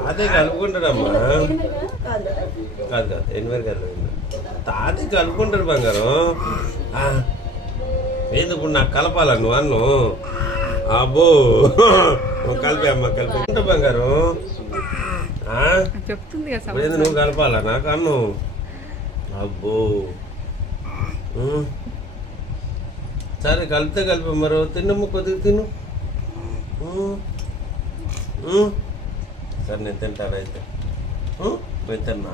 తాతే కలుపుకుంటాడమ్మా. కాదు కాదు ఎనిమిది కాదు, తాతే కలుపుకుంటాడు బంగారం. ఏది ఇప్పుడు నాకు కలపాలా నువ్వు అన్ను? అబ్బో కలిపే అమ్మ కలిపి బంగారం. చెప్తుంది ఏది నువ్వు కలపాలా నాకు అన్ను? అబ్బో సరే కలిపితే కలిపి మరో తిన్నమ్మ కొద్దిగా తిను. సరే నేను తింటాను అయితే. నేను తిన్నా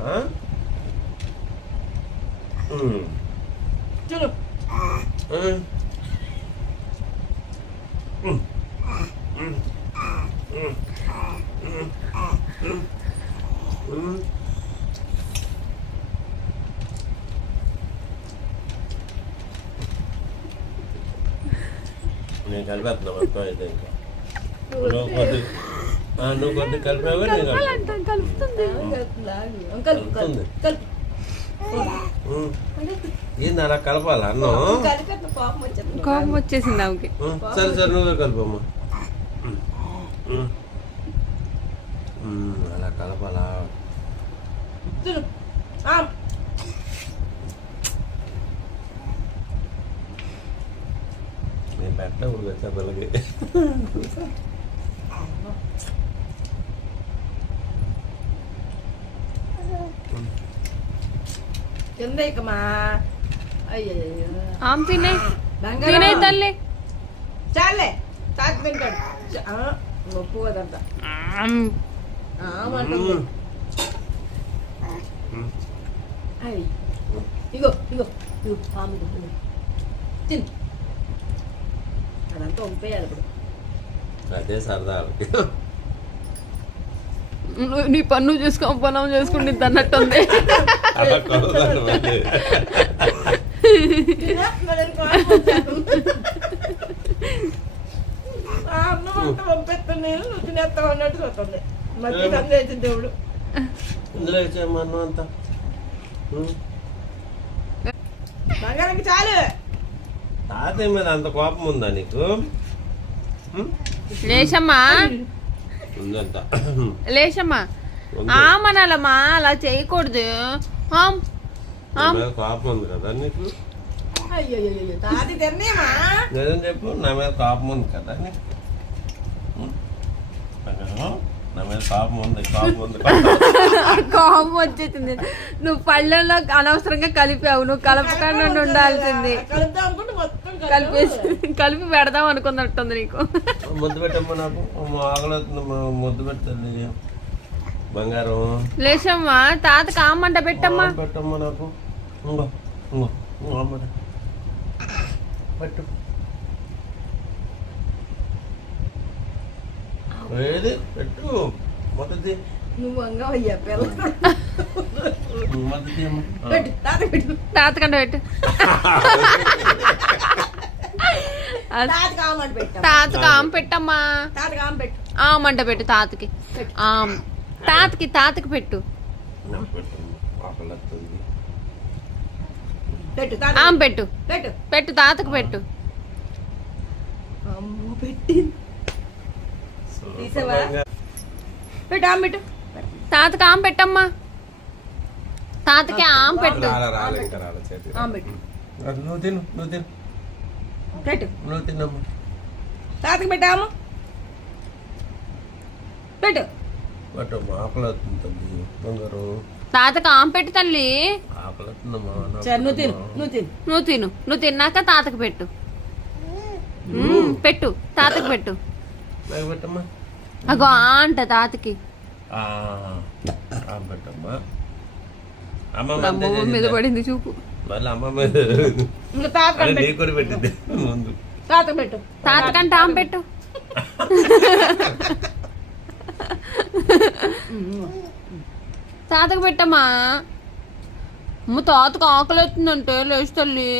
నేను కలిపేస్తున్నా మొత్తం అయితే. ఇంకా నువ్వు కొద్ది కలిపావు కలుపుతుంది. ఏంది అలా కలపాలా అన్నం? కోపం వచ్చేసింది ఆమెకి. సరే సరే నువ్వే కలపమ్మా. అలా కలపాలా? నేను పెట్టలే వచ్చా పిల్లకి. తినే తల్లి చాలే తాత తింటాడు. గొప్ప కదంతా ఇగో ఇగో తిను. అదంతా వంపేయాలి ఇప్పుడు. అదే సరదా. నీ పన్ను చూసుకో పనం చేసుకుంటే అన్నట్టుంది. పంపిస్తాను నేను, నువ్వు తినేస్తావు అన్నట్టు చూస్తుంది. మళ్ళీ సందేశం దేవుడు ఇందులో ఇచ్చేయమ్మా అంతా. బంగారానికి చాలు. తాతయ్య మీద అంత కోపం ఉందా నీకు? లేశమ్మా ఉందంత లేశమ్మా ఆమనాలమ్మా, అలా చేయకూడదు. కోపం ఉంది కదా నీకు? అయ్యో తాతి తిన్నేమా నిజం చెప్పు. నా మీద కోపం ఉంది కదా నీకు? నా మీద కోపం ఉంది. కోపం వచ్చేసింది. నువ్వు పళ్ళల్లో అనవసరంగా కలిపావు. నువ్వు కలపకుండా ఉండాల్సింది. కలిపి పెడదాం అనుకున్నట్టుంది నీకు. ముద్దు పెట్టమ్మా నాకు. ఆగలేదు ముద్దు పెట్టండి బంగారం. లేచమ్మా తాతకి ఆమంట పెట్టమ్మా. పెట్టమ్మా నాకు. పెట్టు. ఏది పెట్టు. మొదటి నువ్వు అంగవయ్యా పిల్ల. తాతకంట పెట్టు. తాతకి ఆమె పెట్టమ్మా. ఆమంట పెట్టు తాతకి. తాతకి పెట్టు. ఆమె పెట్టు పెట్టు తాతకి పెట్టు. తాతకి ఆమె పెట్టమ్మా. తాతకి ఆమె పెట్టు. నువ్వు తిను. నువ్వు తిను. నువ్వు తిన్నమ్మా. తాతకి పెట్టాము. పెట్టు. పట్టమ్మా. ఆకలి అవుతుంది తల్లి బంగారు. తాతకి ఆమె పెట్టు తల్లి. ఆకలి అవుతుందమ్మా. నువ్వు తిను. నువ్వు తిన్నాక తాతకి పెట్టు. పెట్టు తాతకి పెట్టు. పెట్టమ్మా. అగో అంట తాతకి. పెట్టమ్మా. అమ్మ మీద పడింది చూపు. మళ్ళీ అమ్మ మీద నీ కూడా పెట్టింది ముందు. తాతకంట ఆమె పెట్టు. తాతకు పెట్టమ్మా. తాతకు ఆకలి అవుతుందంటే లేచి తల్లి.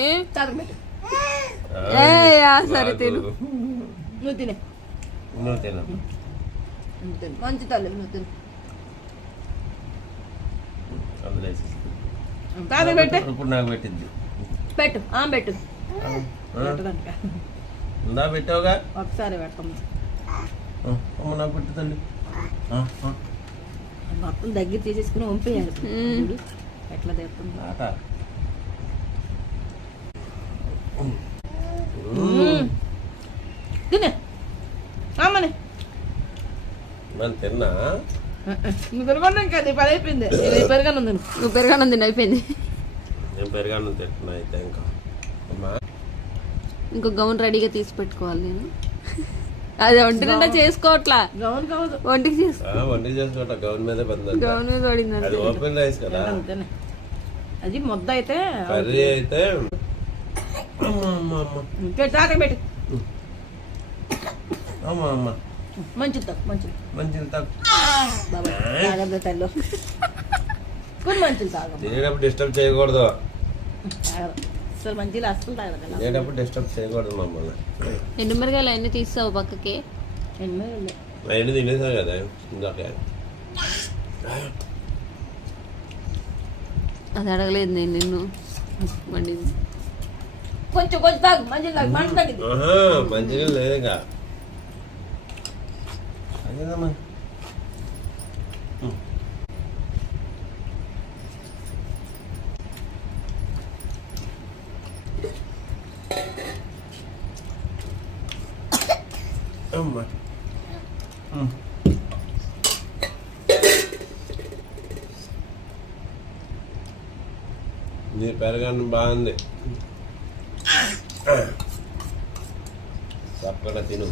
సరే తిను. నువ్వు తినే. నువ్వు తిన. మంచి తల్లి నువ్వు తిను. ఇప్పుడు నాకు పెట్టింది. పెట్టు. పెట్టు. ఉందా పెట్టావుగా. ఒకసారి పెట్టమ్మా. అమ్మ నాకు పెట్టు తల్లి. మొత్తం దగ్గర తీసేసుకుని వంపేయాలి. మ్మ్. చూడు ఎట్లా తెస్తుంది. ఆట. తినే అమ్మని మనం తిన్నా నువ్వు తినకుండా ఇంకా నీ పని అయిపోయింది. పెరగాను తిను. నువ్వు పెరగానం తిని అయిపోయింది. నేను పెరగాను తింటున్నా అయితే ఇంకా అమ్మా. ఇంకో గౌన్ రెడీగా తీసి పెట్టుకోవాలి నేను. అది ఒంటి నిండా చేసుకోవట్లా, గౌన్ కావద్దు. ఒంటికి చేసుకో. వంట చేసుకోవట గౌన్ మీదే పడింది. గౌన్ మీద పడింది అది ఓపెన్ రైస్ కదా. తినే అది ముద్ద అయితే కర్రీ అయితే అమ్మ అమ్మ అమ్మ తాట పెట్టి అమ్మ అమ్మ మంచిది తక్కువ మంచిది మంచిది తక్కువ. బాబా తాగద్దు తల్లి. కొన్ని మంచిది తాగదు. తినేటప్పుడు డిస్టర్బ్ చేయకూడదు. అసలు మంచిగా అస్సలు తాగదు. తినేటప్పుడు డిస్టర్బ్ చేయకూడదు మమ్మల్ని. ఎండుమిరగాయలు అన్నీ తీస్తావు పక్కకి. అవన్నీ తినేసా కదా ఇందాక. అది అడగలేదు నేను నిన్ను వండింది. కొంచెం కొంచెం తాగు మంచిది తాగు మంచి తగ్గింది. మంచిగా లేదు ఇంకా. అదేదమ్మా. అమ్మా నీ పెరగన్నం బాగుంది. తప్పకుండా తిను.